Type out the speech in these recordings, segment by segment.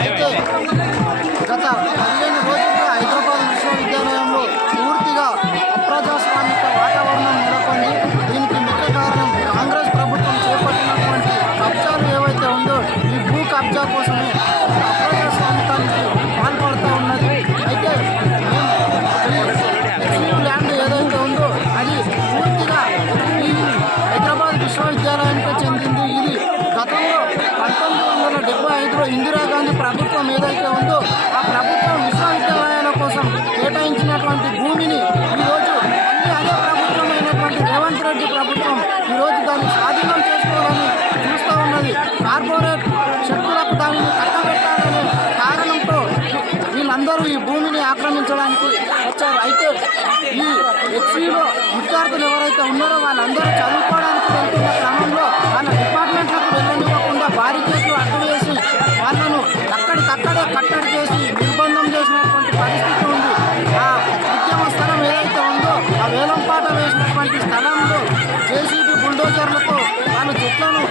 అయితే గత పదిహేను రోజులుగా హైదరాబాద్ విశ్వవిద్యాలయంలో పూర్తిగా అప్రజాస్వామిక వాతావరణం నెలకొంది. దీనికి ముఖ్య కాంగ్రెస్ ప్రభుత్వం చేపట్టినటువంటి కబ్జాలు ఏవైతే ఉందో భూ కబ్జా కోసమే అప్రజాస్వామికానికి పాల్పడుతూ ఉన్నది. అయితే ల్యాండ్ ఏదైతే ఉందో అది ప్రభుత్వం ఏదైతే ఉందో ఆ ప్రభుత్వం విశ్వవిద్యాలయాల కోసం కేటాయించినటువంటి భూమిని ఈరోజు అన్ని అదే ప్రభుత్వం అయినటువంటి రేవంత్ రెడ్డి ప్రభుత్వం ఈరోజు దాన్ని స్వాధీనం చేసుకోవాలని చూస్తూ ఉన్నది. కార్పొరేట్ శక్తులకు దానిని కట్టబెట్టాలనే కారణంతో వీళ్ళందరూ ఈ భూమిని ఆక్రమించడానికి వచ్చారు. అయితే ఈ హెచ్సిలో విద్యార్థులు ఎవరైతే ఉన్నారో వాళ్ళందరూ చదువుకోవడానికి వెళ్తున్న క్రమంలో వాళ్ళ డిపార్ట్మెంట్లకు వెళ్ళనివ్వకుండా బారికేట్లు అడ్డు వేసినటువంటి స్థలంలో జేసీబీ బుల్డోజర్లతో వాళ్ళు చెట్లను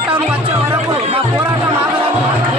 పోరాటం వచ్చే వరకు మా పోరాటం ఆగదని